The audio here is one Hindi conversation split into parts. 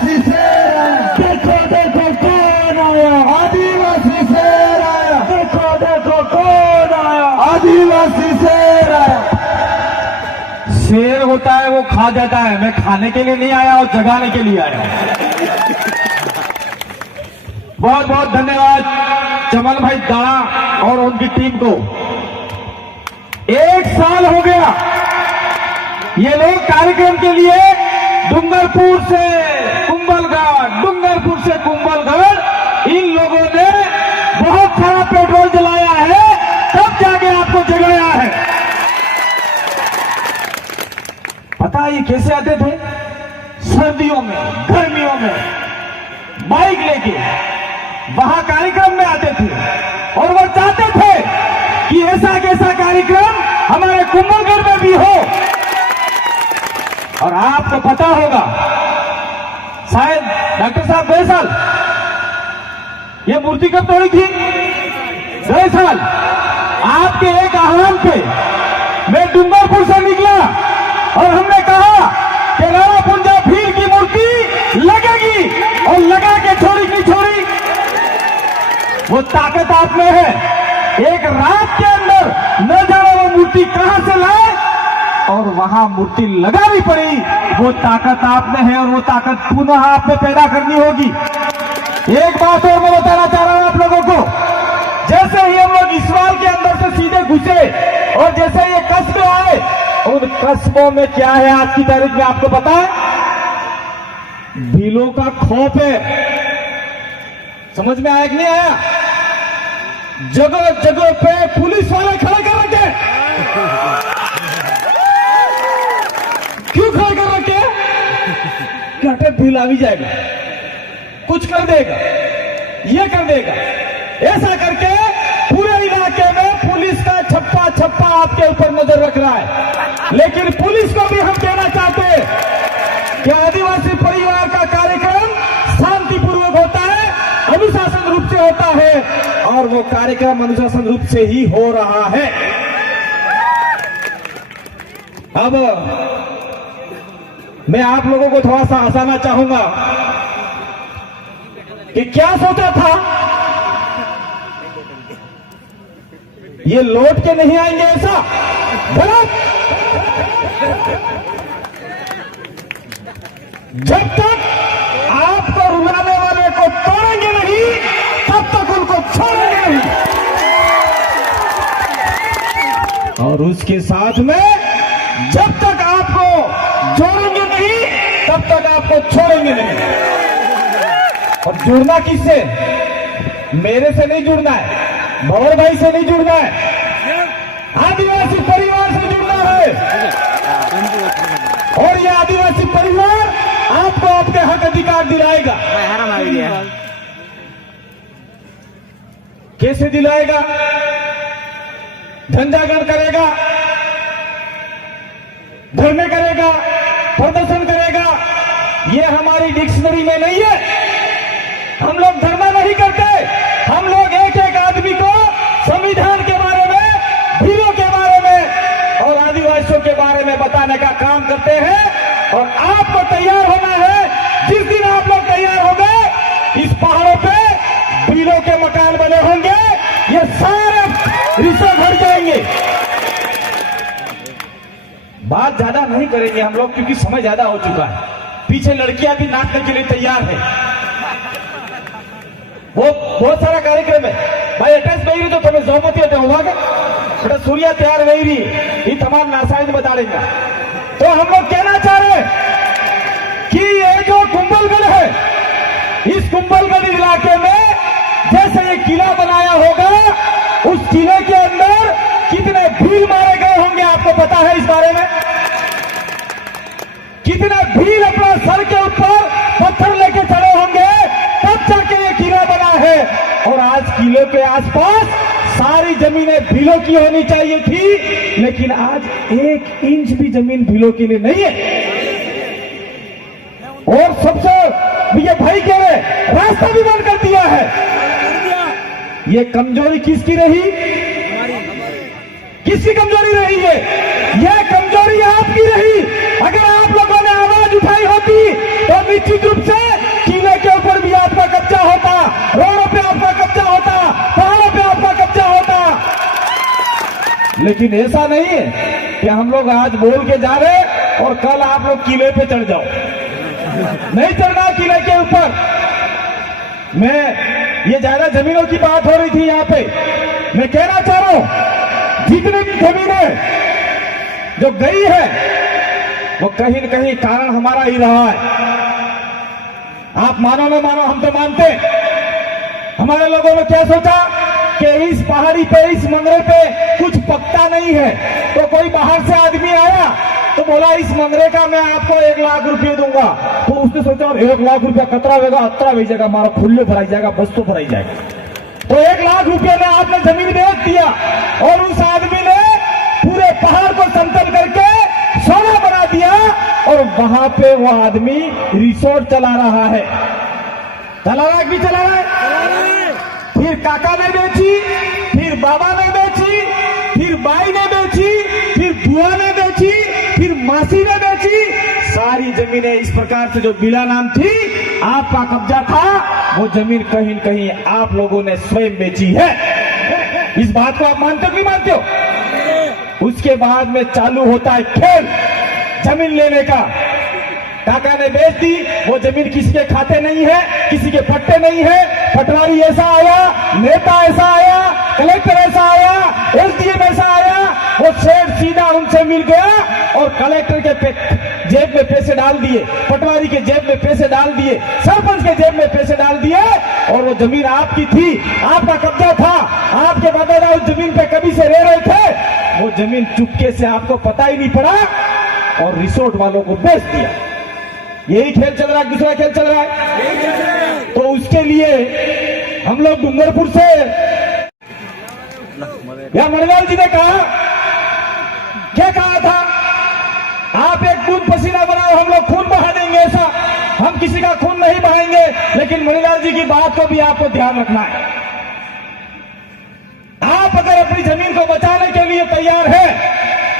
आदिवासी शेर आया, देखो देखो कौन आया, आदिवासी शेर आया, देखो देखो कौन आया, आदिवासी शेर आया। शेर होता है वो खा जाता है, मैं खाने के लिए नहीं आया और जगाने के लिए आया। बहुत बहुत धन्यवाद चमन भाई दाड़ा और उनकी टीम को। 1 साल हो गया ये लोग कार्यक्रम के लिए डूंगरपुर से कुंभलगढ़, डूंगरपुर से कुंभलगढ़ इन लोगों ने बहुत सारा पेट्रोल जलाया है, तब जाके आपको जगाया है। पता है ये कैसे आते थे? सर्दियों में, गर्मियों में बाइक लेके वहां कार्यक्रम में आते थे और वो चाहते थे कि ऐसा कैसा कार्यक्रम हमारे कुंभलगढ़ में भी हो। और आपको पता होगा शायद डॉक्टर साहब 2 साल ये मूर्ति कब तोड़ी थी? 2 साल। आपके एक आह्वान पे मैं डूंगरपुर से निकला और हमने कहा कि राणा पुंजा भील की मूर्ति लगेगी, और लगा के छोड़ी की छोड़ी। वो ताकत आप में है। एक रात के अंदर न जाने वो मूर्ति कहां से लाए और वहां मूर्ति लगानी पड़ी। वो ताकत आप में है और वो ताकत पुनः आप में पैदा करनी होगी। एक बात और मैं बताना चाह रहा हूं आप लोगों को, जैसे ही हम लोग इसवाल के अंदर से सीधे घुसे और जैसे ये कस्बे आए, उन कस्बों में क्या है आज की तारीख में आपको पता है? भीलों का खौफ है। समझ में आया कि नहीं आया? जगह जगह पे पुलिस वाले खड़े कर रखे। क्यों खड़े कर रखे? क्या भील आ भी जाएगा, कुछ कर देगा, ये कर देगा, ऐसा करके पूरे इलाके में पुलिस का छप्पा छप्पा आपके ऊपर नजर रख रहा है। लेकिन पुलिस को भी हम कहना चाहते हैं कि आदिवासी परिवार का कार्यक्रम शांतिपूर्वक होता है, अनुशासन रूप से होता है, और वो कार्यक्रम अनुशासन रूप से ही हो रहा है। अब मैं आप लोगों को थोड़ा सा हंसाना चाहूंगा कि क्या सोचा था ये लौट के नहीं आएंगे, ऐसा गलत। जब तक आपको रुलाने वाले को तोड़ेंगे नहीं, तब तक उनको छोड़ेंगे नहीं। और उसके साथ में जब तक आपको जोड़ेंगे नहीं, तब तक आपको छोड़ेंगे नहीं। और जुड़ना किससे? मेरे से नहीं जुड़ना है, भंवर भाई से नहीं जुड़ना है, आदिवासी परिवार से जुड़ना है। और ये आदिवासी परिवार आपको आपके हक अधिकार दिलाएगा। कैसे दिलाएगा? झंडागढ़ करेगा, धरने करेगा, प्रदर्शन करेगा। ये हमारी डिक्शनरी में नहीं है। हम लोग धरना नहीं करते, हम लोग एक एक आदमी को संविधान के बारे में, भीलों के बारे में और आदिवासियों के बारे में बताने का काम करते हैं। और आपको तैयार होना है। जिस दिन आप लोग तैयार हो गए, इस पहाड़ों पे भीलों के मकान बने होंगे, ये सारे रिश्ते हट जाएंगे। बात ज्यादा नहीं करेंगे हम लोग, क्योंकि समय ज्यादा हो चुका है। पीछे लड़कियां भी नाचने के लिए तैयार है। वो बहुत सारा कार्यक्रम है भाई। अटैच वही तो तुम्हें जौमती होगा बेटा, सूर्या तैयार वही रही, ये तमाम नासाइज बता देंगे। तो हम लोग कहना चाह रहे हैं कि ये जो कुंभलगढ़ है, इस कुंभलगढ़ इलाके में जैसे ये किला बनाया होगा, उस किले के अंदर कितने भील मारे गए होंगे आपको पता है इस बारे में? कितने भील अपना सर के ऊपर पत्थर लेके चढ़े होंगे, तब जाके ये किला बना है। और आज किले के आसपास सारी जमीनें भीलों की होनी चाहिए थी, लेकिन आज 1 इंच भी जमीन भीलों के लिए नहीं है। और सबसे ये भाई कह रहे रास्ता भी बंद कर दिया है। ये कमजोरी किसकी रही? किसकी कमजोरी रही है? यह कमजोरी आपकी रही। अगर आप लोगों ने आवाज उठाई होती तो निश्चित रूप से लेकिन ऐसा नहीं है कि हम लोग आज बोल के जा रहे और कल आप लोग किले पे चढ़ जाओ। नहीं चढ़ना किले के ऊपर। मैं ये ज्यादा जमीनों की बात हो रही थी यहाँ पे, मैं कहना चाह रहा हूं जितनी भी जमीनें जो गई है वो कहीं न कहीं कारण हमारा ही रहा है। आप मानो न मानो, हम तो मानते। हमारे लोगों ने क्या सोचा कि इस पहाड़ी पे, इस मंगरे पे कुछ पकता नहीं है, तो कोई बाहर से आदमी आया तो बोला इस मंगरे का मैं आपको 1 लाख रुपये दूंगा। तो उसने सोचा और 1 लाख रुपया कतरा होगा, अतरा भेज जाएगा, हमारा खुले भराई जाएगा, बस तो भराई जाएगा। तो 1 लाख रुपये में आपने जमीन बेच दिया और उस आदमी ने पूरे पहाड़ को समतल करके सोना बना दिया और वहां पे वो आदमी रिसोर्ट चला रहा है। चला रहा है कि चला रहा है? फिर काका ने बेची, फिर बाबा ने बेची, फिर बाई ने बेची, फिर बुआ ने बेची, फिर मासी ने बेची। सारी जमीनें इस प्रकार से जो बिला नाम थी, आपका कब्जा था, वो जमीन कहीं न कहीं आप लोगों ने स्वयं बेची है। इस बात को आप मानते हो कि मानते हो? उसके बाद में चालू होता है खेल जमीन लेने का। काका ने बेच दी, वो जमीन किसी के खाते नहीं है, किसी के पट्टे नहीं है। पटवारी ऐसा आया, नेता ऐसा आया, कलेक्टर ऐसा आया, एसडीएम ऐसा आया, वो सेठ सीधा उनसे मिल गया और कलेक्टर के जेब में पैसे डाल दिए, पटवारी के जेब में पैसे डाल दिए, सरपंच के जेब में पैसे डाल दिए और वो जमीन आपकी थी, आपका कब्जा था, आपके बाप-दादा उस जमीन पे कभी से रह रहे थे, वो जमीन चुपके से आपको पता ही नहीं पड़ा और रिसोर्ट वालों को बेच दिया। यही खेल चल रहा है, दूसरा खेल चल रहा है। तो उसके लिए हम लोग डूंगरपुर से या मणिलाल जी ने कहा, क्या कहा था, आप एक बूंद पसीना बनाओ, हम लोग खून बहा देंगे। ऐसा हम किसी का खून नहीं बहाएंगे, लेकिन मणिलाल जी की बात को भी आपको ध्यान रखना है। आप अगर अपनी जमीन को बचाने के लिए तैयार है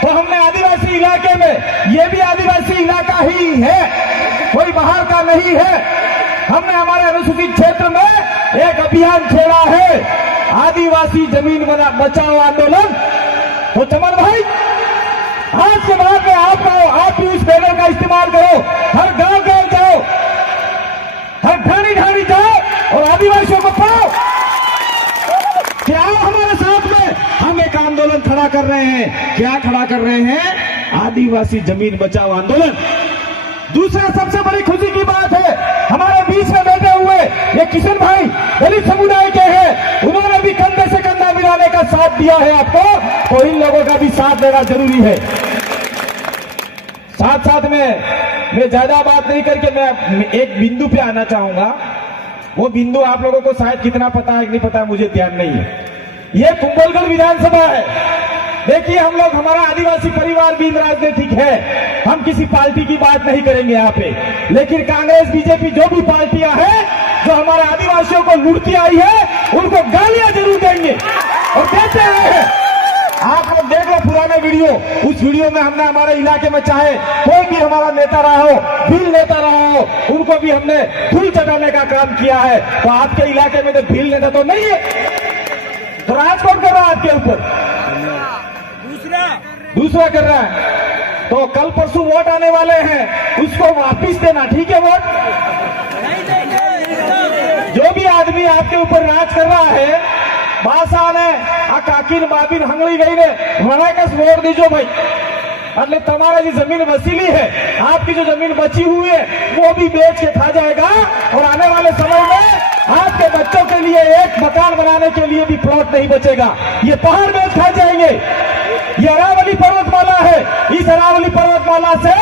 तो हमने आदिवासी इलाके में, ये भी आदिवासी इलाका ही है, कोई बाहर का नहीं है, हमने हमारे अनुसूचित क्षेत्र में एक अभियान छेड़ा है, आदिवासी जमीन बचाओ आंदोलन। तो चमन भाई, आज के बाद में आप भी उस बैनर का इस्तेमाल करो, हर गांव गांव जाओ, हर ढाणी ढाणी जाओ और आदिवासियों को पाओ कि आओ हमारे साथ में, हम एक आंदोलन खड़ा कर रहे हैं। क्या खड़ा कर रहे हैं? आदिवासी जमीन बचाओ आंदोलन। दूसरा सबसे बड़ी खुशी की बात है, हमारे बीच में बैठे हुए ये किशन भाई दलित समुदाय के हैं, उन्होंने भी कंधे से कंधा मिलाने का साथ दिया है आपको, तो इन लोगों का भी साथ देना जरूरी है। साथ साथ में मैं ज्यादा बात नहीं करके मैं एक बिंदु पे आना चाहूंगा। वो बिंदु आप लोगों को शायद कितना पता है कि नहीं पता, मुझे ध्यान नहीं है। ये कुंभलगढ़ विधानसभा है। देखिए, हम लोग, हमारा आदिवासी परिवार भी राजनीतिक है, हम किसी पार्टी की बात नहीं करेंगे यहाँ पे, लेकिन कांग्रेस बीजेपी जो भी पार्टियां हैं जो हमारे आदिवासियों को लूटती आई है, उनको गालियां जरूर देंगे और देते रहे हैं। आप लोग देख लो पुराने वीडियो, उस वीडियो में हमने हमारे इलाके में चाहे कोई भी हमारा नेता रहा हो, भील नेता रहा हो, उनको भी हमने धूल चटाने का काम किया है। तो आपके इलाके में तो भील नेता तो नहीं है, तो राज कौन कर रहा है आपके ऊपर? दूसरा कर रहा है। तो कल परसों वोट आने वाले हैं, उसको वापिस देना, ठीक है? वोट जो भी आदमी आपके ऊपर राज कर रहा है, बासा ने आ काकिन बाबिन हंगली गई ने मना का वोट दीजो भाई, એટલે તમારી जो जमीन वसीली है, आपकी जो जमीन बची हुई है वो भी बेच के खा जाएगा और आने वाले समय में आपके बच्चों के लिए एक मकान बनाने के लिए भी प्लॉट नहीं बचेगा, ये पहाड़ बेच खा जाएंगे। ये अरावली पर्वतमाला है, इस अरावली पर्वतमाला से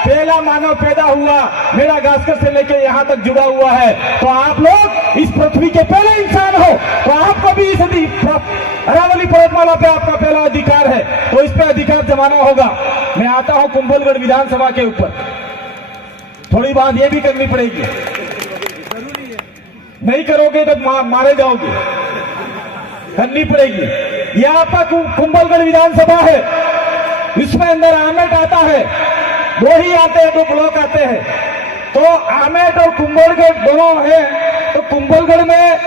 पहला मानव पैदा हुआ, मेरा गास्कर से लेके यहाँ तक जुड़ा हुआ है। तो आप लोग इस पृथ्वी के पहले इंसान हो, तो आपको भी इस अरावली पर्वतमाला पे आपका पहला अधिकार है, तो इस पे अधिकार जमाना होगा। मैं आता हूँ कुंभलगढ़ विधानसभा के ऊपर, थोड़ी बात ये भी करनी पड़ेगी, नहीं करोगे तो मारे जाओगे, करनी पड़ेगी। यह आपका कुंभलगढ़ विधानसभा है, इसमें अंदर आमेट आता है, दो ही आते हैं, 2 ब्लॉक आते हैं। तो आमेट और कुंभलगढ़ दोनों है। तो कुंभलगढ़ में